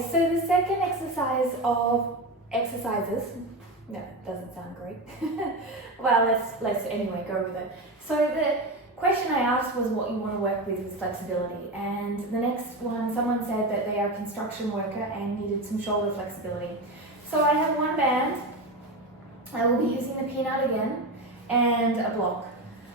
Okay, so the second exercises, no, doesn't sound great. Well, let's anyway go with it. So the question I asked was what you want to work with is flexibility, and the next one, someone said that they are a construction worker and needed some shoulder flexibility. So I have one band. I will be using the peanut again and a block.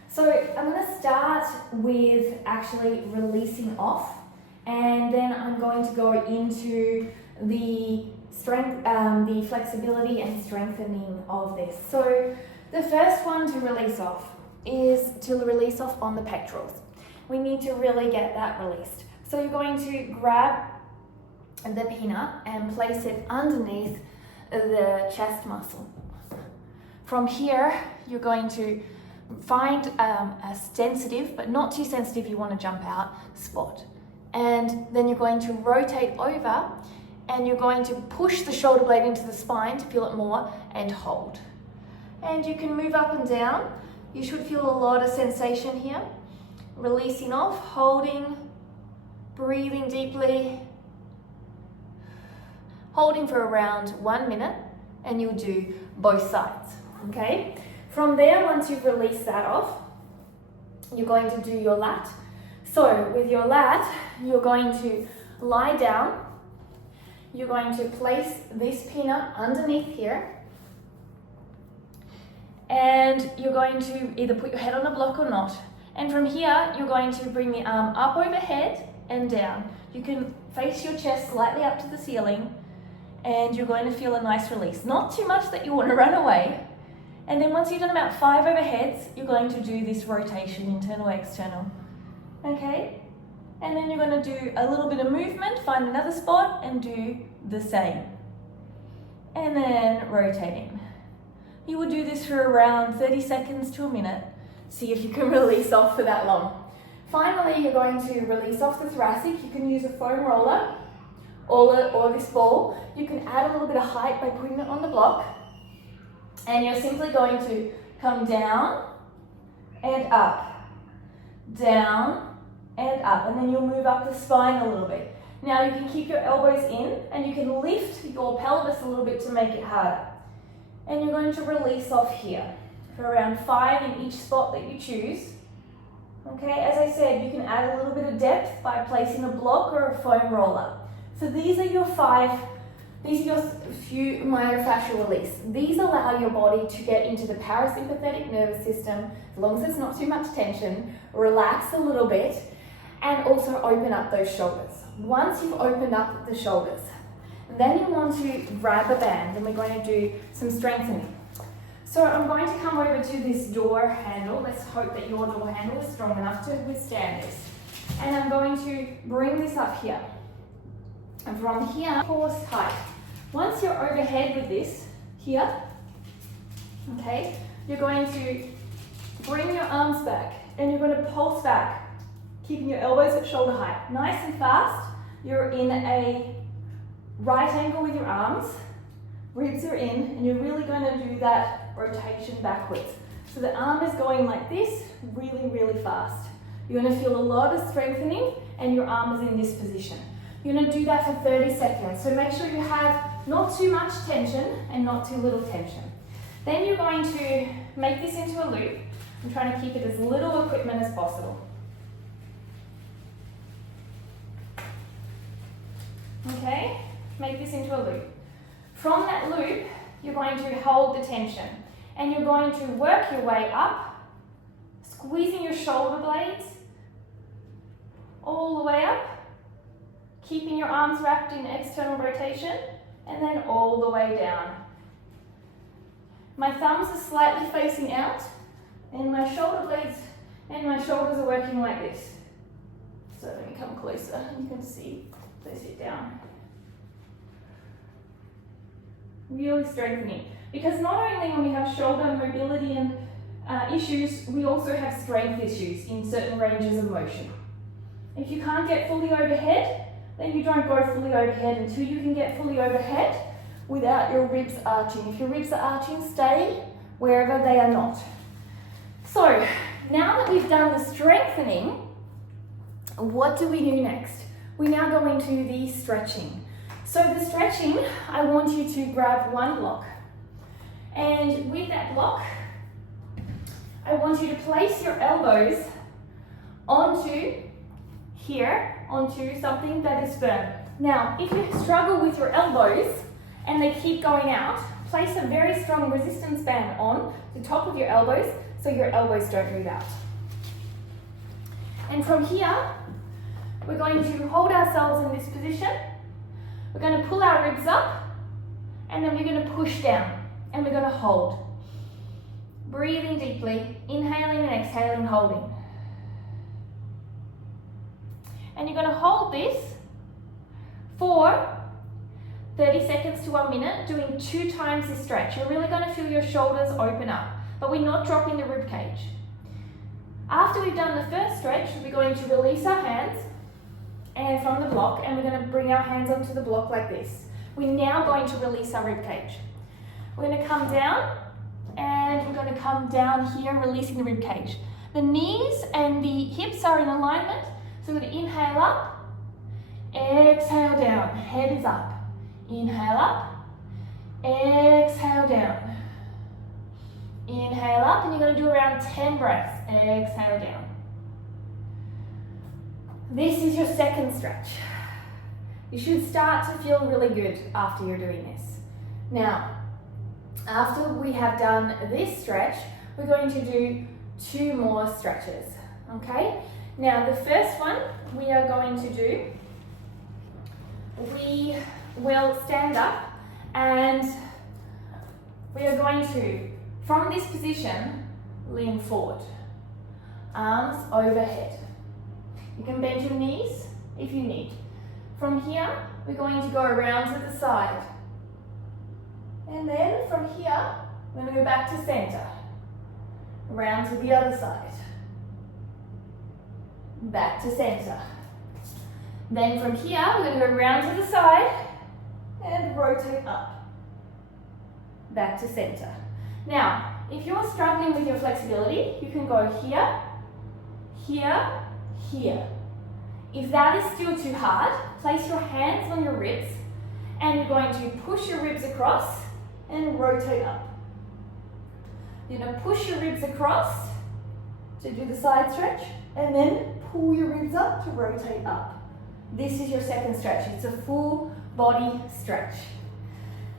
So I'm going to start with actually releasing off, and then I'm going to go into the strength, the flexibility and strengthening of this. So the first one to release off is to release off on the pectorals. We need to really get that released. So you're going to grab the peanut and place it underneath the chest muscle. From here, you're going to find a sensitive, but not too sensitive you want to jump out, spot. And then you're going to rotate over and you're going to push the shoulder blade into the spine to feel it more and hold. And you can move up and down. You should feel a lot of sensation here. Releasing off, holding, breathing deeply, holding for around 1 minute, and you'll do both sides, okay? From there, once you've released that off, you're going to do your lat. So with your lat, you're going to lie down. You're going to place this peanut underneath here. And you're going to either put your head on a block or not. And from here, you're going to bring the arm up overhead and down. You can face your chest slightly up to the ceiling, and you're going to feel a nice release. Not too much that you want to run away. And then once you've done about 5 overheads, you're going to do this rotation, internal, external. Okay? And then you're going to do a little bit of movement, find another spot, and do the same. And then rotating. You will do this for around 30 seconds to a minute. See if you can release off for that long. Finally, you're going to release off the thoracic. You can use a foam roller or this ball. You can add a little bit of height by putting it on the block. And you're simply going to come down and up, down and up, and then you'll move up the spine a little bit. Now you can keep your elbows in and you can lift your pelvis a little bit to make it harder. And you're going to release off here for around 5 in each spot that you choose. Okay, as I said, you can add a little bit of depth by placing a block or a foam roller. So these are your 5. These are your few myofascial release. These allow your body to get into the parasympathetic nervous system, as long as it's not too much tension, relax a little bit, and also open up those shoulders. Once you've opened up the shoulders, then you want to grab a band, and we're going to do some strengthening. So I'm going to come over to this door handle. Let's hope that your door handle is strong enough to withstand this. And I'm going to bring this up here. And from here, horse height. Once you're overhead with this here, okay, you're going to bring your arms back and you're going to pulse back, keeping your elbows at shoulder height. Nice and fast. You're in a right angle with your arms, ribs are in, and you're really going to do that rotation backwards. So the arm is going like this, really, really fast. You're going to feel a lot of strengthening and your arm is in this position. You're going to do that for 30 seconds. So make sure you have not too much tension and not too little tension. Then you're going to make this into a loop. I'm trying to keep it as little equipment as possible. Okay, make this into a loop. From that loop, you're going to hold the tension and you're going to work your way up, squeezing your shoulder blades all the way up, keeping your arms wrapped in external rotation, and then all the way down. My thumbs are slightly facing out, and my shoulder blades and my shoulders are working like this. So let me come closer, you can see, place it down. Really strengthening. Because not only when we have shoulder mobility and issues, we also have strength issues in certain ranges of motion. If you can't get fully overhead, then you don't go fully overhead until you can get fully overhead without your ribs arching. If your ribs are arching, stay wherever they are not. So, now that we've done the strengthening, what do we do next? We now go into the stretching. So the stretching, I want you to grab one block. And with that block, I want you to place your elbows onto here, onto something that is firm. Now, if you struggle with your elbows and they keep going out, place a very strong resistance band on the top of your elbows so your elbows don't move out. And from here, we're going to hold ourselves in this position. We're going to pull our ribs up and then we're going to push down and we're going to hold. Breathing deeply, inhaling and exhaling, holding. And you're going to hold this for 30 seconds to 1 minute, doing 2 times this stretch. You're really going to feel your shoulders open up, but we're not dropping the rib cage. After we've done the first stretch, we're going to release our hands and from the block, and we're going to bring our hands onto the block like this. We're now going to release our rib cage. We're going to come down, and we're going to come down here, releasing the rib cage. The knees and the hips are in alignment, so we're going to inhale up, exhale down, head is up. Inhale up, exhale down. Inhale up, and you're going to do around 10 breaths. Exhale down. This is your second stretch. You should start to feel really good after you're doing this. Now, after we have done this stretch, we're going to do 2 more stretches, okay? Now, the first one we are going to do, we will stand up and we are going to, from this position, lean forward. Arms overhead. You can bend your knees if you need. From here, we're going to go around to the side. And then from here, we're going to go back to center. Around to the other side. Back to center. Then from here, we're going to go around to the side and rotate up. Back to center. Now, if you're struggling with your flexibility, you can go here, here, here. If that is still too hard, place your hands on your ribs and you're going to push your ribs across and rotate up. You're going to push your ribs across to do the side stretch and then pull your ribs up to rotate up. This is your second stretch. It's a full body stretch.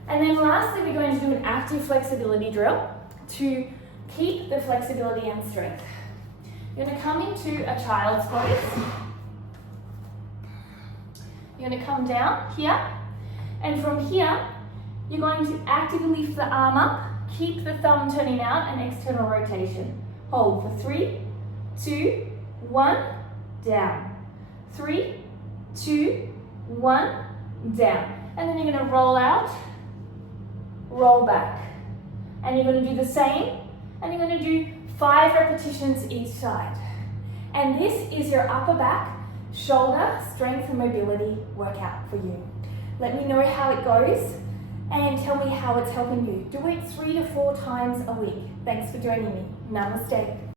And then lastly, we're going to do an active flexibility drill to keep the flexibility and strength. You're going to come into a child's pose. You're going to come down here, and from here, you're going to actively lift the arm up, keep the thumb turning out, and external rotation. Hold for 3, 2, 1, down. 3, 2, 1, down. And then you're going to roll out, roll back. And you're going to do the same, and you're going to do 5 repetitions each side. And this is your upper back, shoulder, strength and mobility workout for you. Let me know how it goes and tell me how it's helping you. Do it 3 to 4 times a week. Thanks for joining me. Namaste.